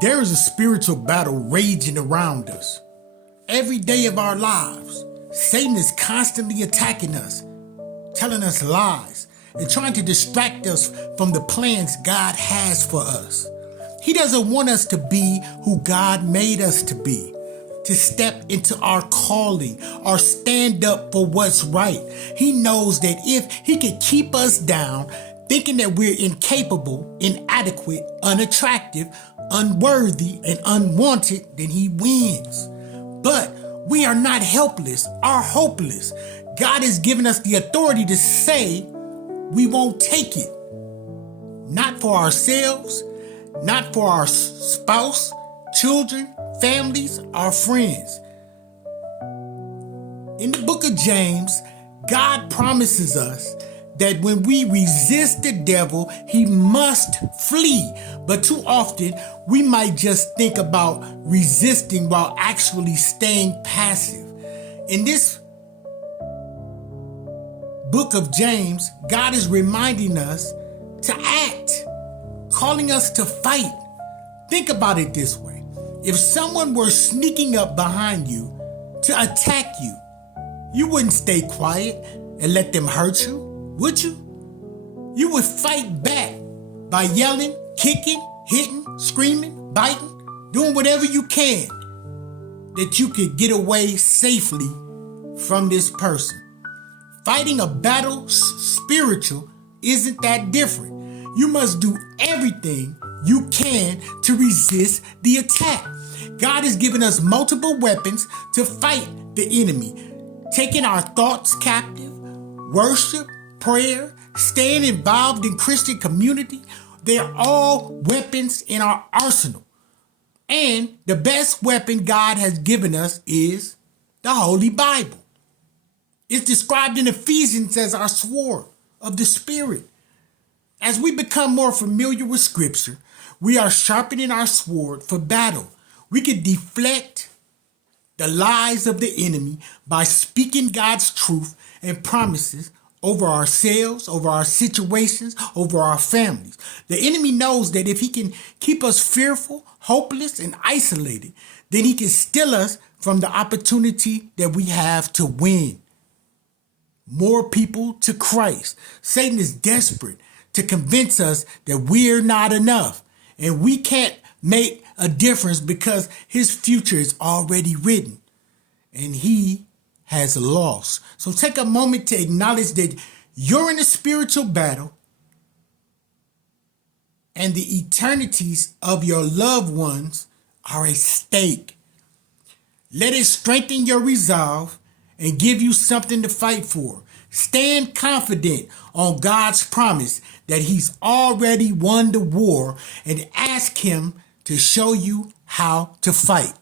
There is a spiritual battle raging around us. Every day of our lives, Satan is constantly attacking us, telling us lies, and trying to distract us from the plans God has for us. He doesn't want us to be who God made us to be, to step into our calling or stand up for what's right. He knows that if he can keep us down, thinking that we're incapable, inadequate, unattractive, unworthy, and unwanted, then he wins. But we are not helpless or hopeless. God has given us the authority to say we won't take it. Not for ourselves, not for our spouse, children, families, or friends. In the book of James, God promises us that when we resist the devil, he must flee. But too often, we might just think about resisting while actually staying passive. In this book of James, God is reminding us to act, calling us to fight. Think about it this way. If someone were sneaking up behind you to attack you, you wouldn't stay quiet and let them hurt you, would you? You would fight back by yelling, kicking, hitting, screaming, biting, doing whatever you can that you could get away safely from this person. Fighting a battle spiritual isn't that different. You must do everything you can to resist the attack. God has given us multiple weapons to fight the enemy, taking our thoughts captive, worship, prayer, staying involved in Christian community. They're all weapons in our arsenal. And the best weapon God has given us is the Holy Bible. It's described in Ephesians as our sword of the Spirit. As we become more familiar with Scripture, we are sharpening our sword for battle. We can deflect the lies of the enemy by speaking God's truth and promises over ourselves, over our situations, over our families. The enemy knows that if he can keep us fearful, hopeless, and isolated, then he can steal us from the opportunity that we have to win more people to Christ. Satan is desperate to convince us that we're not enough and we can't make a difference because his future is already written and he has lost. So take a moment to acknowledge that you're in a spiritual battle and the eternities of your loved ones are at stake. Let it strengthen your resolve and give you something to fight for. Stand confident on God's promise that he's already won the war and ask him to show you how to fight.